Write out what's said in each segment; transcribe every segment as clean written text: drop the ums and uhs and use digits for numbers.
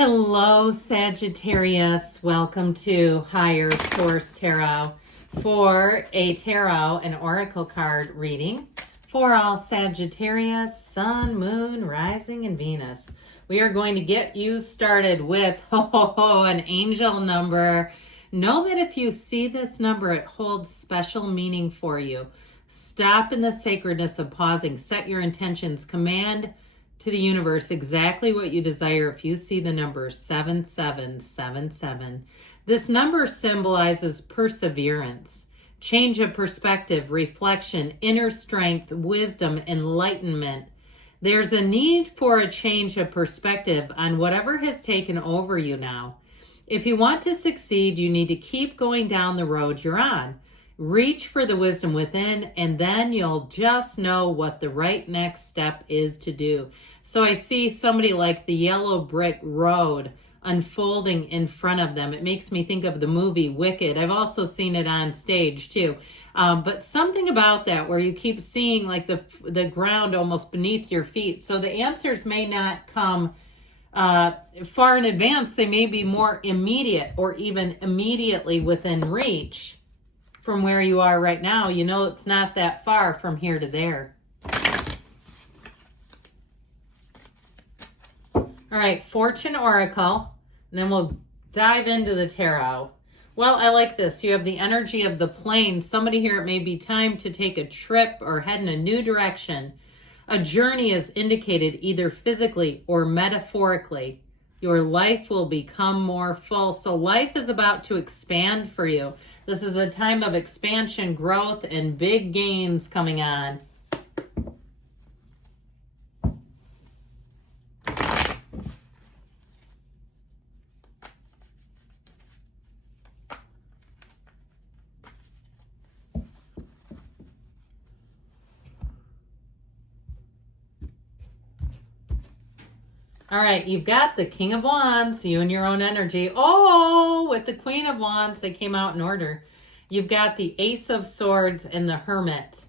Hello, Sagittarius. Welcome to Higher Source Tarot for a tarot and oracle card reading for all Sagittarius, Sun, Moon, Rising, and Venus. We are going to get you started with an angel number. Know that if you see this number, it holds special meaning for you. Stop in the sacredness of pausing. Set your intentions. Command to the universe exactly what you desire if you see the number 7777. This number symbolizes perseverance, change of perspective, reflection, inner strength, wisdom, enlightenment. There's a need for a change of perspective on whatever has taken over you now. If you want to succeed, you need to keep going down the road you're on. Reach for the wisdom within, and then you'll just know what the right next step is to do. So I see somebody like the yellow brick road unfolding in front of them. It makes me think of the movie Wicked. I've also seen it on stage too. But something about that where you keep seeing like the ground almost beneath your feet. So the answers may not come far in advance. They may be more immediate or even immediately within reach. From where you are right now, you know it's not that far from here to there. All right, Fortune Oracle, and then we'll dive into the tarot. Well, I like this. You have the energy of the plane. Somebody here, it may be time to take a trip or head in a new direction. A journey is indicated either physically or metaphorically. Your life will become more full. So life is about to expand for you. This is a time of expansion, growth, and big gains coming on. All right, you've got the King of Wands, you and your own energy. Oh, with the Queen of Wands, they came out in order. You've got the Ace of Swords and the Hermit.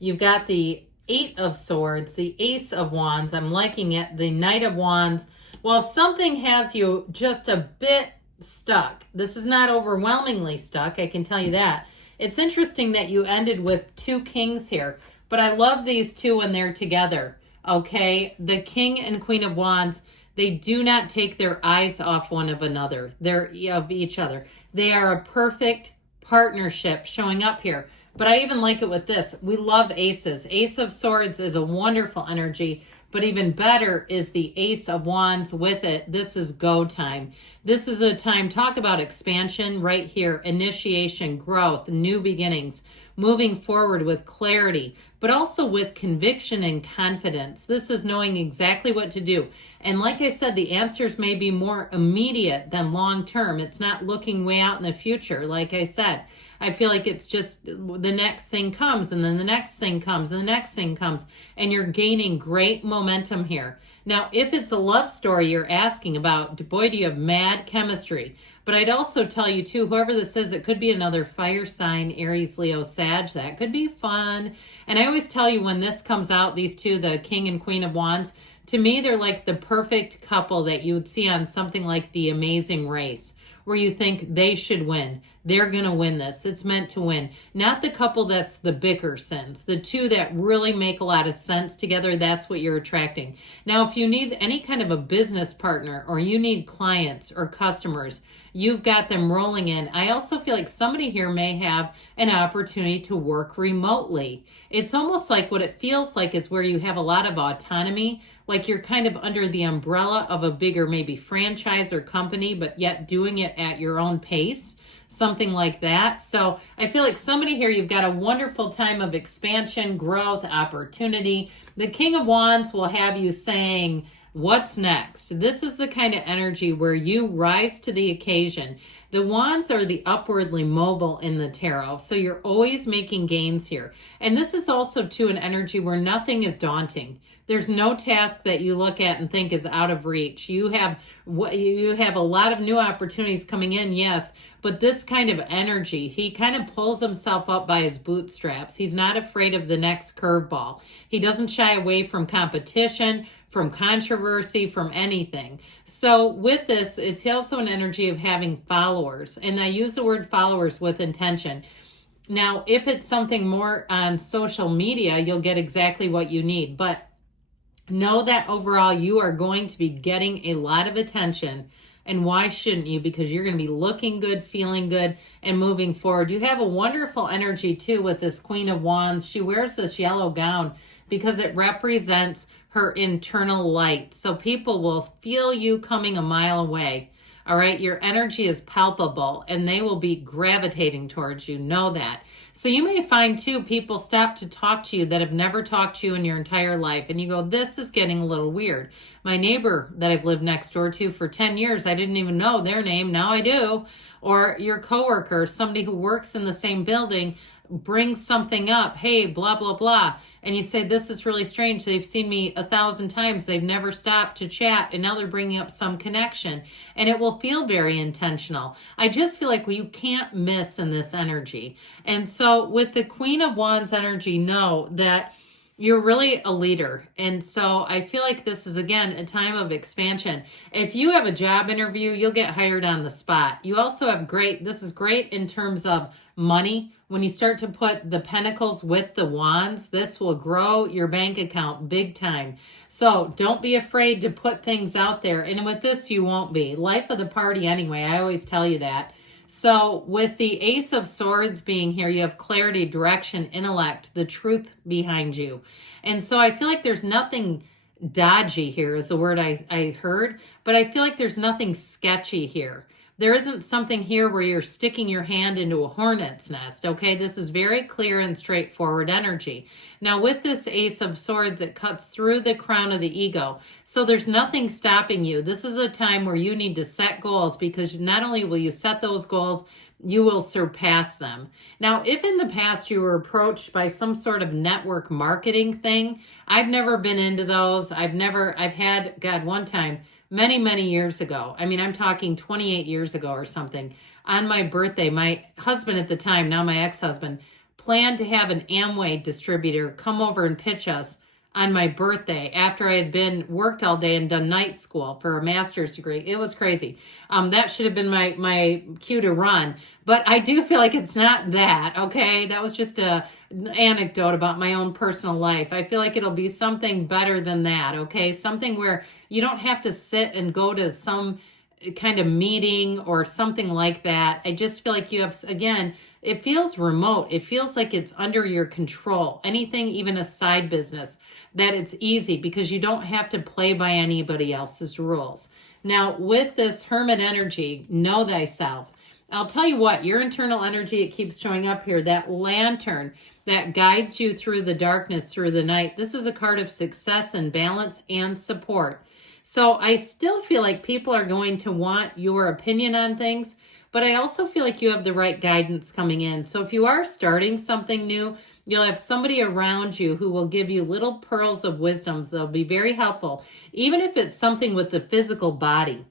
You've got the Eight of Swords, the Ace of Wands. I'm liking it. The Knight of Wands. Well, if something has you just a bit stuck, this is not overwhelmingly stuck, I can tell you that. It's interesting that you ended with two kings here, but I love these two when they're together. Okay, the King and Queen of Wands, they do not take their eyes off one of another. They're of each other. They are a perfect partnership showing up here. But I even like it with this. We love aces. Ace of Swords is a wonderful energy, but even better is the Ace of Wands with it. This is go time. This is a time, talk about expansion right here, initiation, growth, new beginnings, moving forward with clarity, but also with conviction and confidence. This is knowing exactly what to do. And like I said, the answers may be more immediate than long-term. It's not looking way out in the future. Like I said, I feel like it's just the next thing comes, and then the next thing comes, and the next thing comes, and you're gaining great momentum here. Now, if it's a love story you're asking about, boy, do you have mad chemistry. But I'd also tell you, too, whoever this is, it could be another fire sign, Aries, Leo, Sag. That could be fun. And I always tell you when this comes out, these two, the King and Queen of Wands, to me, they're like the perfect couple that you would see on something like The Amazing Race, where you think they should win. They're going to win this. It's meant to win. Not the couple that's the Bickersons. The two that really make a lot of sense together, that's what you're attracting. Now, if you need any kind of a business partner or you need clients or customers, you've got them rolling in. I also feel like somebody here may have an opportunity to work remotely. It's almost like what it feels like is where you have a lot of autonomy, like you're kind of under the umbrella of a bigger maybe franchise or company, but yet doing it at your own pace, something like that. So I feel like somebody here, you've got a wonderful time of expansion, growth, opportunity. The King of Wands will have you saying, what's next? This is the kind of energy where you rise to the occasion. The wands are the upwardly mobile in the tarot, so you're always making gains here. And this is also, too, an energy where nothing is daunting. There's no task that you look at and think is out of reach. You have a lot of new opportunities coming in, yes, but this kind of energy, he kind of pulls himself up by his bootstraps. He's not afraid of the next curveball. He doesn't shy away from competition, from controversy, from anything. So with this, it's also an energy of having followers. And I use the word followers with intention. Now, if it's something more on social media, you'll get exactly what you need. But know that overall you are going to be getting a lot of attention. And why shouldn't you? Because you're going to be looking good, feeling good, and moving forward. You have a wonderful energy too with this Queen of Wands. She wears this yellow gown because it represents her internal light. So people will feel you coming a mile away. All right, your energy is palpable and they will be gravitating towards you. Know that. So you may find too, people stop to talk to you that have never talked to you in your entire life. And you go, this is getting a little weird. My neighbor that I've lived next door to for 10 years, I didn't even know their name. Now I do. Or your coworker, somebody who works in the same building, brings something up. Hey, blah, blah, blah. And you say, this is really strange. They've seen me 1,000 times. They've never stopped to chat. And now they're bringing up some connection. And it will feel very intentional. I just feel like you can't miss in this energy. And so with the Queen of Wands energy, know that you're really a leader. And so I feel like this is, again, a time of expansion. If you have a job interview, you'll get hired on the spot. You also have this is great in terms of money. When you start to put the pentacles with the wands, this will grow your bank account big time. So don't be afraid to put things out there. And with this, you won't be. Life of the party anyway. I always tell you that. So with the Ace of Swords being here, you have clarity, direction, intellect, the truth behind you. And so I feel like there's nothing dodgy here is the word I heard, but I feel like there's nothing sketchy here. There isn't something here where you're sticking your hand into a hornet's nest, okay? This is very clear and straightforward energy. Now, with this Ace of Swords, it cuts through the crown of the ego. So there's nothing stopping you. This is a time where you need to set goals, because not only will you set those goals, you will surpass them. Now, if in the past you were approached by some sort of network marketing thing, I've never been into those. I've had, God, one time, many years ago. I mean, I'm talking 28 years ago or something. On my birthday, my husband at the time, now my ex-husband, planned to have an Amway distributor come over and pitch us on my birthday after I had worked all day and done night school for a master's degree. It was crazy. That should have been my cue to run. But I do feel like it's not that, okay? That was just an anecdote about my own personal life. I feel like it'll be something better than that, okay? Something where you don't have to sit and go to some kind of meeting or something like that. I just feel like you have, again, it feels remote. It feels like it's under your control. Anything, even a side business, that it's easy because you don't have to play by anybody else's rules. Now, with this Hermit energy, know thyself. I'll tell you what, your internal energy, it keeps showing up here, that lantern that guides you through the darkness, through the night. This is a card of success and balance and support. So I still feel like people are going to want your opinion on things, but I also feel like you have the right guidance coming in. So if you are starting something new, you'll have somebody around you who will give you little pearls of wisdom. They'll be very helpful, even if it's something with the physical body.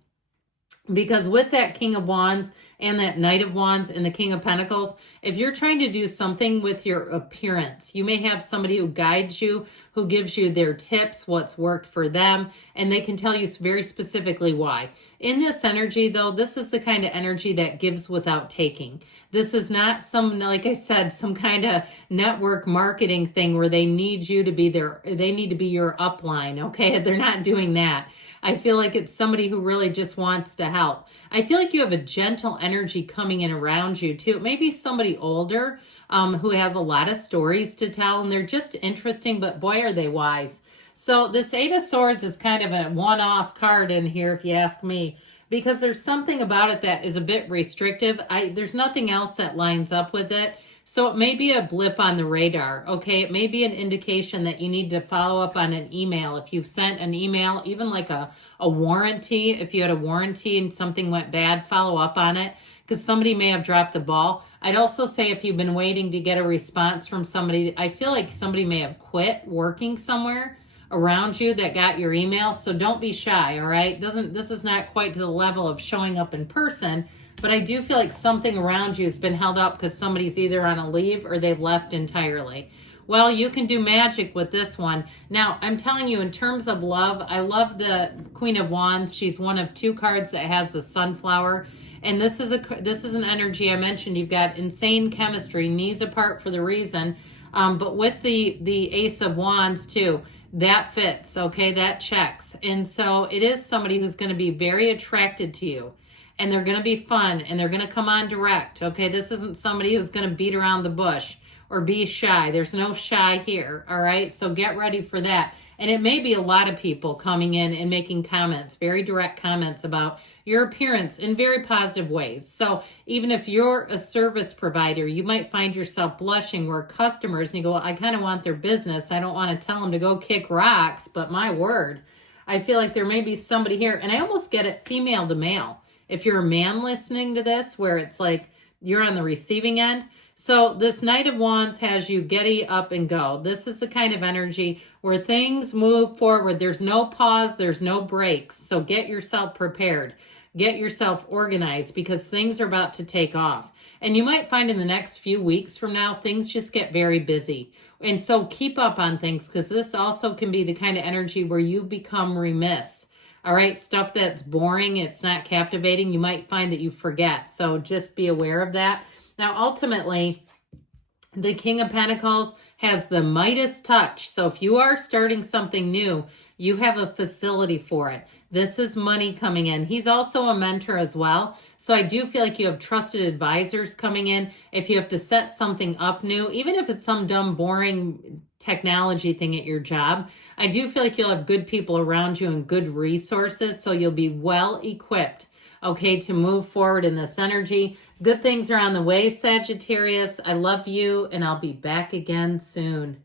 Because with that King of Wands and that Knight of Wands and the King of Pentacles, if you're trying to do something with your appearance, you may have somebody who guides you, who gives you their tips, what's worked for them, and they can tell you very specifically why. In this energy, though, this is the kind of energy that gives without taking. This is not like I said, some kind of network marketing thing where they need you to be they need to be your upline, okay? They're not doing that. I feel like it's somebody who really just wants to help. I feel like you have a gentle energy coming in around you too. It may be somebody older who has a lot of stories to tell, and they're just interesting, but boy, are they wise. So this Eight of Swords is kind of a one-off card in here, if you ask me, because there's something about it that is a bit restrictive. There's nothing else that lines up with it. So it may be a blip on the radar, okay? It may be an indication that you need to follow up on an email. If you've sent an email, even like a warranty, if you had a warranty and something went bad, follow up on it, because somebody may have dropped the ball. I'd also say if you've been waiting to get a response from somebody, I feel like somebody may have quit working somewhere around you that got your email. So don't be shy, all right? This is not quite to the level of showing up in person, but I do feel like something around you has been held up because somebody's either on a leave or they've left entirely. Well, you can do magic with this one. Now, I'm telling you, in terms of love, I love the Queen of Wands. She's one of 2 cards that has the sunflower. And this is an energy I mentioned. You've got insane chemistry, knees apart for the reason. But with the Ace of Wands too, that fits, okay? That checks. And so it is somebody who's going to be very attracted to you. And they're going to be fun, and they're going to come on direct, okay? This isn't somebody who's going to beat around the bush or be shy. There's no shy here, all right? So get ready for that. And it may be a lot of people coming in and making comments, very direct comments about your appearance in very positive ways. So even if you're a service provider, you might find yourself blushing where customers, and you go, well, I kind of want their business. I don't want to tell them to go kick rocks, but my word, I feel like there may be somebody here, and I almost get it female to male. If you're a man listening to this, where it's like you're on the receiving end. So this Knight of Wands has you getty up and go. This is the kind of energy where things move forward. There's no pause. There's no breaks. So get yourself prepared. Get yourself organized, because things are about to take off. And you might find in the next few weeks from now, things just get very busy. And so keep up on things, because this also can be the kind of energy where you become remiss. All right, stuff that's boring, it's not captivating, you might find that you forget. So just be aware of that. Now, ultimately, the King of Pentacles has the Midas touch. So if you are starting something new, you have a facility for it. This is money coming in. He's also a mentor as well. So I do feel like you have trusted advisors coming in. If you have to set something up new, even if it's some dumb, boring technology thing at your job, I do feel like you'll have good people around you and good resources. So you'll be well equipped, okay, to move forward in this energy. Good things are on the way, Sagittarius. I love you, and I'll be back again soon.